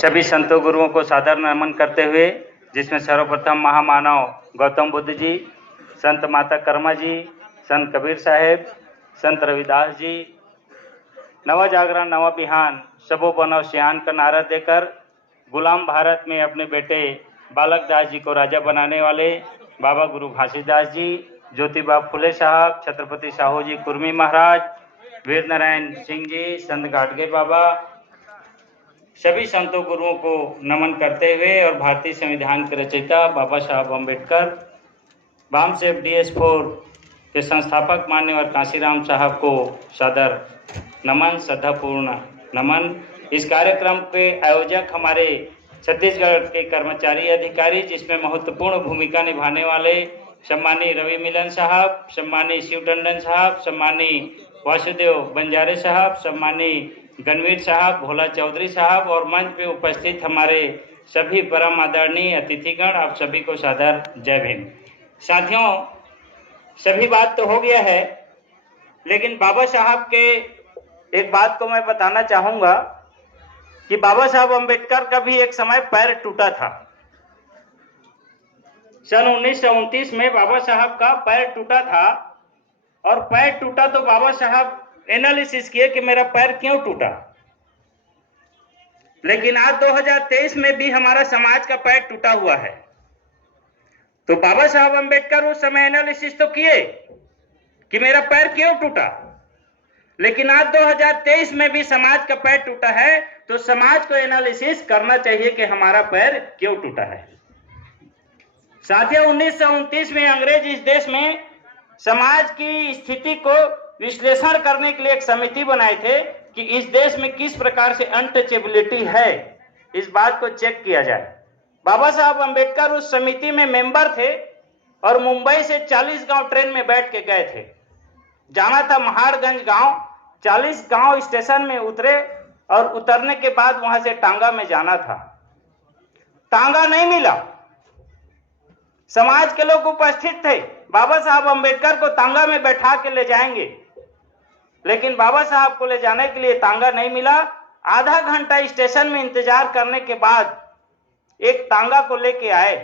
सभी संतों गुरुओं को सादर नमन करते हुए, जिसमें सर्वप्रथम महामानव गौतम बुद्ध जी, संत माता कर्मा जी, संत कबीर साहेब, संत रविदास जी, नवा जागरण नवा बिहान सबो बनो सियान का नारा देकर गुलाम भारत में अपने बेटे बालक दास जी को राजा बनाने वाले बाबा गुरु घासीदास जी, ज्योतिबा फुले साहब, छत्रपति साहू जी कुर्मी महाराज, वीर नारायण सिंह जी, संत गाडगे बाबा, सभी संतों गुरुओं को नमन करते हुए और भारतीय संविधान के रचयिता बाबा साहब अम्बेडकर, बामसेफ DS4 के संस्थापक मान्यवर कांशीराम साहब को सादर नमन, श्रद्धापूर्ण नमन। इस कार्यक्रम के आयोजक हमारे छत्तीसगढ़ के कर्मचारी अधिकारी, जिसमें महत्वपूर्ण भूमिका निभाने वाले सम्मानीय रवि मिलन साहब, सम्मानीय शिव टंडन साहब, सम्मानीय वासुदेव बंजारे साहब, सम्मानीय गणवीर साहब, भोला चौधरी साहब और मंच पे उपस्थित हमारे सभी परम आदरणीय अतिथिगण, आप सभी को सादर जय भीम। साथियों, सभी बात तो हो गया है, लेकिन बाबा साहब के एक बात को मैं बताना चाहूंगा कि बाबा साहब अम्बेडकर का भी एक समय पैर टूटा था। सन 1929 में बाबा साहब का पैर टूटा था और पैर टूटा तो बाबा साहब एनालिसिस किए कि मेरा पैर क्यों टूटा। लेकिन आज 2023 में भी हमारा समाज का पैर टूटा हुआ है। तो बाबा साहब अम्बेडकर उस समय एनालिसिस तो किए कि मेरा पैर क्यों टूटा, लेकिन आज 2023 में भी समाज का पैर टूटा है तो समाज को एनालिसिस करना चाहिए कि हमारा पैर क्यों टूटा है। साथियों, 1929 में अंग्रेज इस देश में समाज की स्थिति को विश्लेषण करने के लिए एक समिति बनाए थे कि इस देश में किस प्रकार से अनटचेबिलिटी है, इस बात को चेक किया जाए। बाबा साहब अम्बेडकर उस समिति में मेंबर थे और मुंबई से 40 गांव ट्रेन में बैठ के गए थे। जाना था महाड़गंज गांव, 40 गांव स्टेशन में उतरे और उतरने के बाद वहां से टांगा में जाना था। टांगा नहीं मिला, समाज के लोग उपस्थित थे, बाबा साहब अम्बेडकर को तांगा में बैठा के ले जाएंगे, लेकिन बाबा साहब को ले जाने के लिए तांगा नहीं मिला। आधा घंटा स्टेशन में इंतजार करने के बाद एक तांगा को लेके आए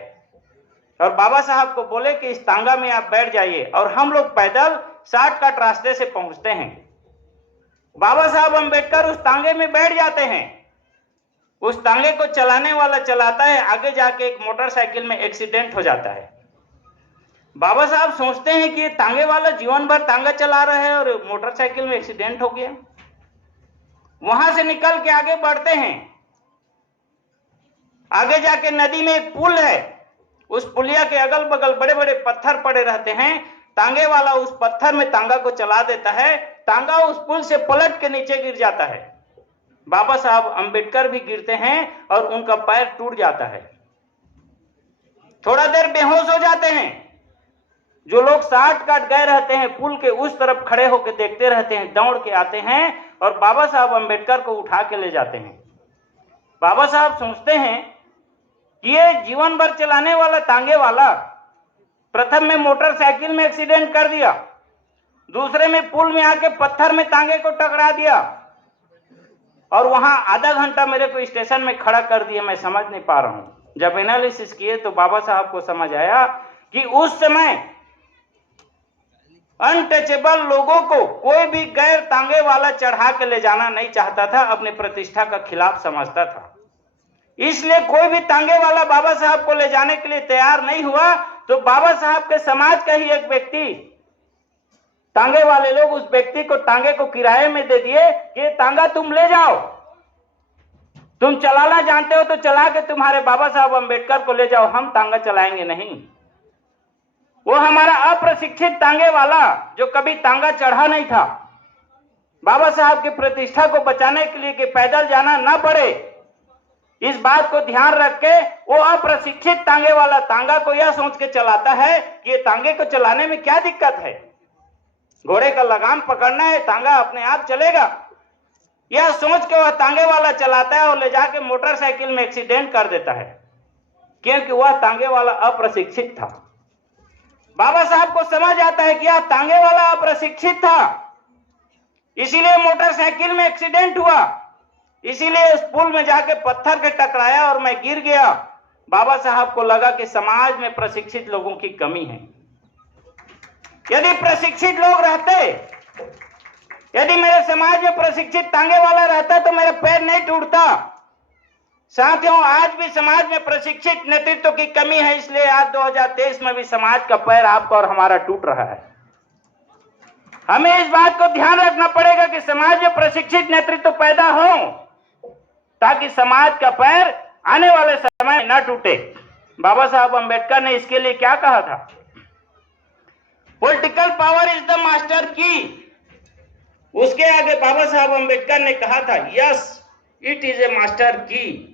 और बाबा साहब को बोले कि इस तांगा में आप बैठ जाइए और हम लोग पैदल शॉर्टकट रास्ते से पहुंचते हैं। बाबा साहब अम्बेडकर उस तांगे में बैठ जाते हैं। उस तांगे को चलाने वाला चलाता है, आगे जाके एक मोटरसाइकिल में एक्सीडेंट हो जाता है। बाबा साहब सोचते हैं कि ये तांगे वाला जीवन भर तांगा चला रहा है और मोटरसाइकिल में एक्सीडेंट हो गया। वहां से निकल के आगे बढ़ते हैं। आगे जाके नदी में एक पुल है, उस पुलिया के अगल बगल बड़े बड़े पत्थर पड़े रहते हैं। तांगे वाला उस पत्थर में तांगा को चला देता है, तांगा उस पुल से पलट के नीचे गिर जाता है। बाबा साहब अम्बेडकर भी गिरते हैं और उनका पैर टूट जाता है। थोड़ा देर बेहोश हो जाते हैं। जो लोग शॉर्टकट गए रहते हैं पुल के उस तरफ खड़े होकर देखते रहते हैं, दौड़ के आते हैं और बाबा साहब अम्बेडकर को उठा के ले जाते हैं। बाबा साहब सोचते हैं कि ये जीवन भर चलाने वाला तांगे वाला प्रथम में मोटरसाइकिल में एक्सीडेंट कर दिया, दूसरे में पुल में आके पत्थर में तांगे को टकरा दिया और वहां आधा घंटा मेरे को स्टेशन में खड़ा कर दिया। मैं समझ नहीं पा रहा हूं। जब एनालिसिस किए तो बाबा साहब को समझ आया कि उस समय अनटचेबल लोगों को कोई भी गैर तांगे वाला चढ़ा के ले जाना नहीं चाहता था, अपने प्रतिष्ठा का खिलाफ समझता था। इसलिए कोई भी तांगे वाला बाबा साहब को ले जाने के लिए तैयार नहीं हुआ। तो बाबा साहब के समाज का ही एक व्यक्ति, तांगे वाले लोग उस व्यक्ति को तांगे को किराए में दे दिए कि तांगा तुम ले जाओ, तुम चलाना जानते हो तो चला के तुम्हारे बाबा साहब अम्बेडकर को ले जाओ, हम तांगा चलाएंगे नहीं। वो हमारा अप्रशिक्षित तांगे वाला जो कभी तांगा चढ़ा नहीं था, बाबा साहब की प्रतिष्ठा को बचाने के लिए कि पैदल जाना ना पड़े, इस बात को ध्यान रख के वो अप्रशिक्षित तांगे वाला तांगा को यह सोच के चलाता है कि ये तांगे को चलाने में क्या दिक्कत है, घोड़े का लगाम पकड़ना है, तांगा अपने आप चलेगा। यह सोच के वह तांगे वाला चलाता है और ले जाके मोटरसाइकिल में एक्सीडेंट कर देता है, क्योंकि वह तांगे वाला अप्रशिक्षित था। बाबा साहब को समझ आता है कि यह तांगे वाला अप्रशिक्षित था, इसीलिए मोटरसाइकिल में एक्सीडेंट हुआ। इसीलिए उस पुल में जाके पत्थर के टकराया और मैं गिर गया। बाबा साहब को लगा कि समाज में प्रशिक्षित लोगों की कमी है। यदि प्रशिक्षित लोग रहते, यदि मेरे समाज में प्रशिक्षित टांगे वाला रहता तो मेरा पैर नहीं टूटता। साथियों, आज भी समाज में प्रशिक्षित नेतृत्व की कमी है, इसलिए आज 2023 में भी समाज का पैर आपका और हमारा टूट रहा है। हमें इस बात को ध्यान रखना पड़ेगा कि समाज में प्रशिक्षित नेतृत्व पैदा हो ताकि समाज का पैर आने वाले समय न टूटे। बाबा साहब अंबेडकर ने इसके लिए क्या कहा था? Political power is the master key. उसके आगे बाबा साहब अंबेडकर ने कहा था, yes it is a master key.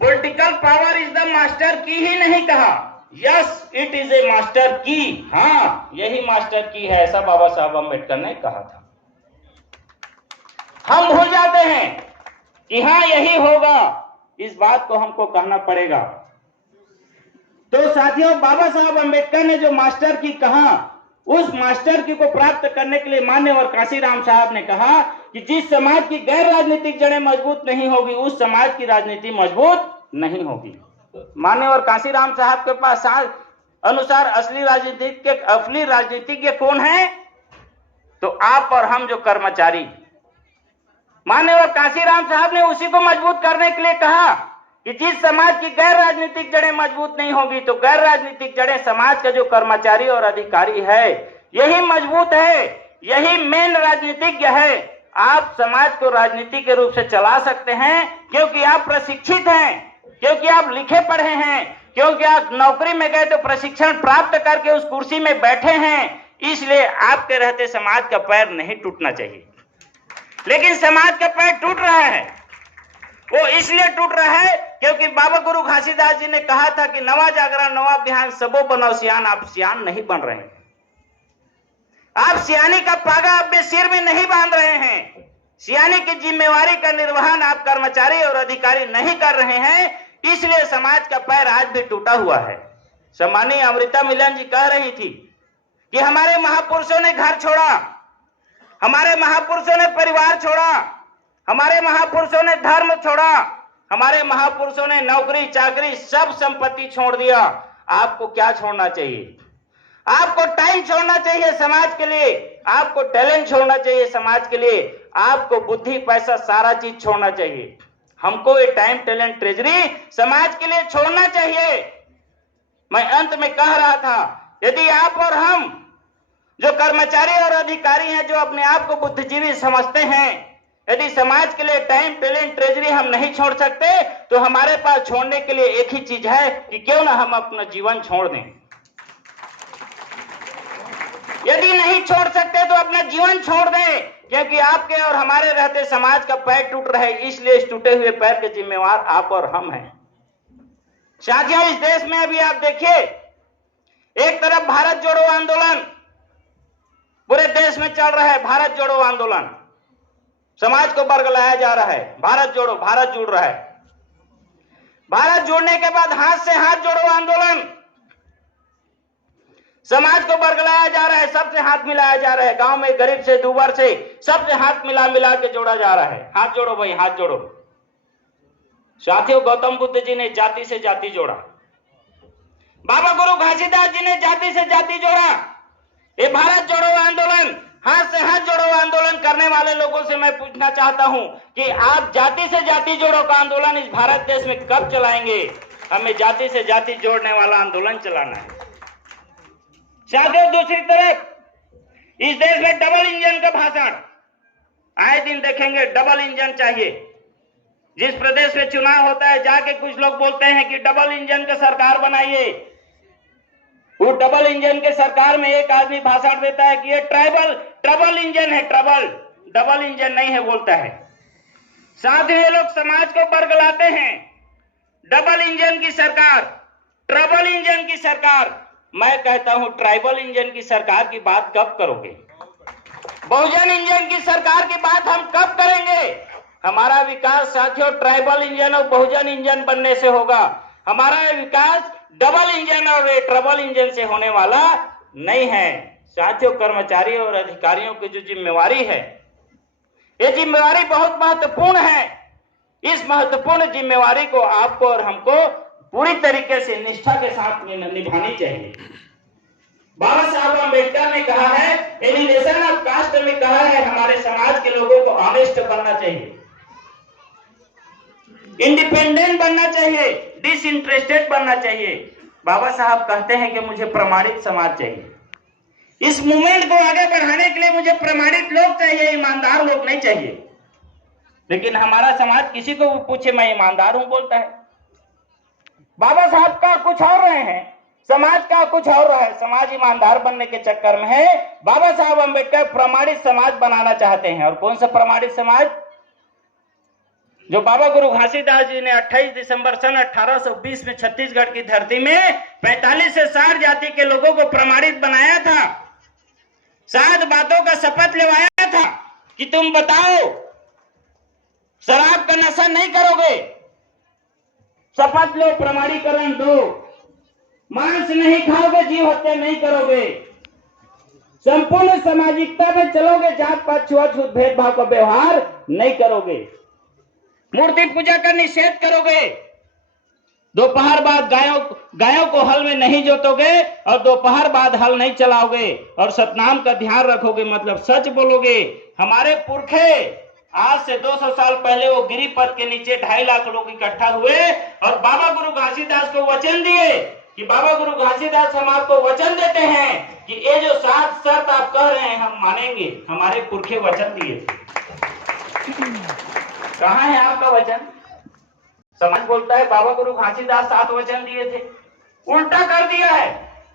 Political power is the master key ही नहीं कहा, yes it is a master key. हाँ, यही मास्टर की है, ऐसा बाबा साहब अंबेडकर ने कहा था। हम भूल जाते हैं कि हाँ यही होगा, इस बात को हमको कहना पड़ेगा। तो साथियों, बाबा साहब अंबेडकर ने जो मास्टर की कहा, उस मास्टर की को प्राप्त करने के लिए मान्यवर कांशीराम साहब ने कहा कि जिस समाज की गैर राजनीतिक जड़ें मजबूत नहीं होगी, उस समाज की राजनीति मजबूत नहीं होगी। मान्यवर कांशीराम साहब के पास अनुसार असली राजनीतिज्ञ कौन है? तो आप और हम जो कर्मचारी। मान्यवर कांशीराम साहब ने उसी को मजबूत करने के लिए कहा कि जिस समाज की गैर राजनीतिक जड़ें मजबूत नहीं होगी, तो गैर राजनीतिक जड़ें समाज का जो कर्मचारी और अधिकारी है, यही मजबूत है, यही मेन राजनीतिज्ञ है। आप समाज को राजनीति के रूप से चला सकते हैं क्योंकि आप प्रशिक्षित हैं, क्योंकि आप लिखे पढ़े हैं, क्योंकि आप नौकरी में गए तो प्रशिक्षण प्राप्त करके उस कुर्सी में बैठे हैं। इसलिए आपके रहते समाज का पैर नहीं टूटना चाहिए। लेकिन समाज का पैर टूट रहा है। वो इसलिए टूट रहा है क्योंकि बाबा गुरु घासीदास जी ने कहा था कि नवा जागरण नवा बिहान सबो बनो सियान। आप सियान नहीं बन रहे हैं, आप सियानी का पागा अपने सिर में नहीं बांध रहे हैं। सियानी की जिम्मेवारी का निर्वहन आप कर्मचारी और अधिकारी नहीं कर रहे हैं, इसलिए समाज का पैर आज भी टूटा हुआ है। सम्मानीय अमृता मिलन जी कह रही थी कि हमारे महापुरुषों ने घर छोड़ा, हमारे महापुरुषों ने परिवार छोड़ा, हमारे महापुरुषों ने धर्म छोड़ा, हमारे महापुरुषों ने नौकरी चाकरी सब संपत्ति छोड़ दिया। आपको क्या छोड़ना चाहिए? आपको टाइम छोड़ना चाहिए समाज के लिए, आपको टैलेंट छोड़ना चाहिए समाज के लिए, आपको बुद्धि पैसा सारा चीज छोड़ना चाहिए। हमको ये टाइम टैलेंट ट्रेजरी समाज के लिए छोड़ना चाहिए। मैं अंत में कह रहा था, यदि आप और हम जो कर्मचारी और अधिकारी हैं, जो अपने आप को बुद्धिजीवी समझते हैं, यदि समाज के लिए टाइम टैलेंट ट्रेजरी हम नहीं छोड़ सकते, तो हमारे पास छोड़ने के लिए एक ही चीज है कि क्यों ना हम अपना जीवन छोड़ दें। यदि नहीं छोड़ सकते तो अपना जीवन छोड़ दें, क्योंकि आपके और हमारे रहते समाज का पैर टूट रहा है। इसलिए इस टूटे हुए पैर के जिम्मेवार आप और हम हैं। साथियों, इस देश में अभी आप देखिए, एक तरफ भारत जोड़ो आंदोलन पूरे देश में चल रहा है। भारत जोड़ो आंदोलन, समाज को बरगलाया जा रहा है। भारत जोड़ो, भारत जुड़ रहा है। भारत जुड़ने के बाद हाथ से हाथ जोड़ो आंदोलन, समाज को बरगलाया जा रहा है, सबसे हाथ मिलाया जा रहा है। गांव में गरीब से दूबर से सबसे हाथ मिला मिला के जोड़ा जा रहा है। हाथ जोड़ो भाई, हाथ जोड़ो। साथियों, गौतम बुद्ध जी ने जाति से जाति जोड़ा, बाबा गुरु घासीदास जी ने जाति से जाति जोड़ा। ये भारत जोड़ो आंदोलन, हाथ से हाथ जोड़ो आंदोलन करने वाले लोगों से मैं पूछना चाहता हूं कि आप जाति से जाति जोड़ो का आंदोलन इस भारत देश में कब चलाएंगे? हमें जाति से जाति जोड़ने वाला आंदोलन चलाना है। साथियों, दूसरी तरफ इस देश में डबल इंजन का भाषण आए दिन देखेंगे। डबल इंजन चाहिए। जिस प्रदेश में चुनाव होता है, जाके कुछ लोग बोलते हैं कि डबल इंजन का सरकार बनाइए। वो डबल इंजन के सरकार में एक आदमी भाषण देता है कि ये ट्रबल इंजन है, डबल इंजन नहीं है बोलता है। साथ ही ये लोग समाज को बरगलाते हैं। डबल इंजन की सरकार, ट्रबल इंजन की सरकार। मैं कहता हूं, ट्राइबल इंजन की सरकार की बात कब करोगे? बहुजन इंजन की सरकार की बात हम कब करेंगे? हमारा विकास साथियों ट्राइबल इंजन और बहुजन इंजन बनने से होगा। हमारा विकास डबल इंजन और ट्रबल इंजन से होने वाला नहीं है। साथियों, कर्मचारी और अधिकारियों की जो जिम्मेवारी है, ये जिम्मेवारी बहुत महत्वपूर्ण है। इस महत्वपूर्ण जिम्मेवारी को आपको और हमको पूरी तरीके से निष्ठा के साथ निभानी चाहिए। बाबा साहब अम्बेडकर ने कहा है, एलिनेशन ऑफ कास्ट में कहा है, हमारे समाज के लोगों को ऑनेस्ट बनना चाहिए, इंडिपेंडेंट बनना चाहिए, डिसइंटरेस्टेड बनना चाहिए। बाबा साहब कहते हैं कि मुझे प्रमाणित समाज चाहिए। इस मूवमेंट को आगे बढ़ाने के लिए मुझे प्रमाणित लोग चाहिए, ईमानदार लोग नहीं चाहिए। लेकिन हमारा समाज किसी को पूछे मैं ईमानदार हूं बोलता है। बाबा साहब का कुछ और रहे हैं, समाज का कुछ और रहा है। समाज ईमानदार बनने के चक्कर में है। बाबा साहब अम्बेडकर प्रमाणित समाज बनाना चाहते हैं। और कौन सा प्रमाणित समाज? जो बाबा गुरु घासीदास जी ने 28 दिसंबर सन 1820 में छत्तीसगढ़ की धरती में 45 से 60 जाति के लोगों को प्रमाणित बनाया था। 7 बातों का शपथ लेवाया था कि तुम बताओ, शराब का नशा नहीं करोगे, शपथ लो, प्रमाणीकरण दो, मांस नहीं खाओगे, जीव हत्या नहीं करोगे, संपूर्ण सामाजिकता में चलोगे, जात पात छुआछूत भेदभाव का व्यवहार नहीं करोगे, मूर्ति पूजा का निषेध करोगे, दोपहर बाद गायों को हल में नहीं जोतोगे और दोपहर बाद हल नहीं चलाओगे, और सतनाम का ध्यान रखोगे, मतलब सच बोलोगे। हमारे पुरखे आज से 200 साल पहले वो गिरिपथ के नीचे 2.5 लाख लोग इकट्ठा हुए और बाबा गुरु घासीदास को वचन दिए कि बाबा गुरु घासीदास हम आपको वचन देते हैं कि ये जो 7 शर्त आप कह रहे हैं हम मानेंगे। हमारे पुरखे वचन दिए थे। कहाँ है आपका वचन? समाज बोलता है बाबा गुरु घासीदास 7 वचन दिए थे, उल्टा कर दिया है।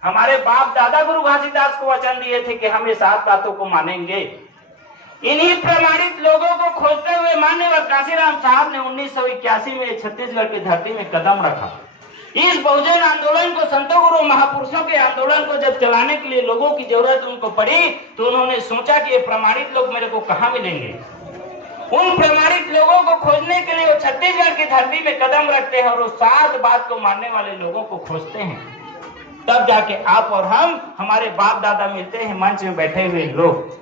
हमारे बाप दादा गुरु घासीदास को वचन दिए थे कि हम ये 7 बातों को मानेंगे। इन्हीं प्रमाणित लोगों को खोजते हुए माननीय काशीराम साहब ने 1981 में छत्तीसगढ़ की धरती में कदम रखा। इस बहुजन आंदोलन को, संतों गुरु महापुरुषों के आंदोलन को जब चलाने के लिए लोगों की जरूरत उनको पड़ी तो उन्होंने सोचा कि ये प्रमाणित लोग मेरे को कहाँ मिलेंगे। उन प्रमाणित लोगों को खोजने के लिए वो छत्तीसगढ़ की धरती में कदम रखते हैं और वो 7 बात को मानने वाले लोगों को खोजते हैं। तब जाके आप और हम, हमारे बाप दादा मिलते हैं, मंच में बैठे हुए लोग।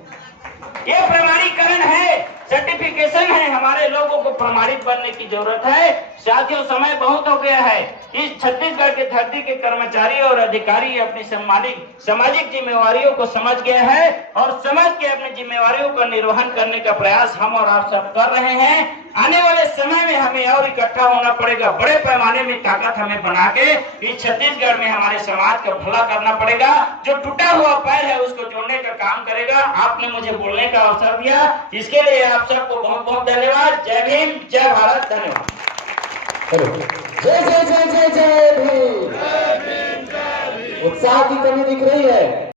ये प्रमाणीकरण है, सर्टिफिकेशन है। हमारे लोगों को प्रमाणित बनने की जरूरत है। साथियों, समय बहुत हो गया है। इस छत्तीसगढ़ की धरती के कर्मचारी और अधिकारी अपनी सामाजिक जिम्मेवारियों को समझ गए हैं और समझ के अपनी जिम्मेवारियों का निर्वहन करने का प्रयास हम और आप सब कर रहे हैं। आने वाले समय में हमें और इकट्ठा होना पड़ेगा, बड़े पैमाने में ताकत हमें बना के इस छत्तीसगढ़ में हमारे समाज का भला करना पड़ेगा। जो टूटा हुआ पैर है उसको जोड़ने का काम करेगा। आपने मुझे बोलने का अवसर दिया, इसके लिए आप सबको बहुत बहुत धन्यवाद। जय भीम, जय भारत, धन्यवाद। जय जय जय जय जय भीम। उत्साह की कमी दिख रही है।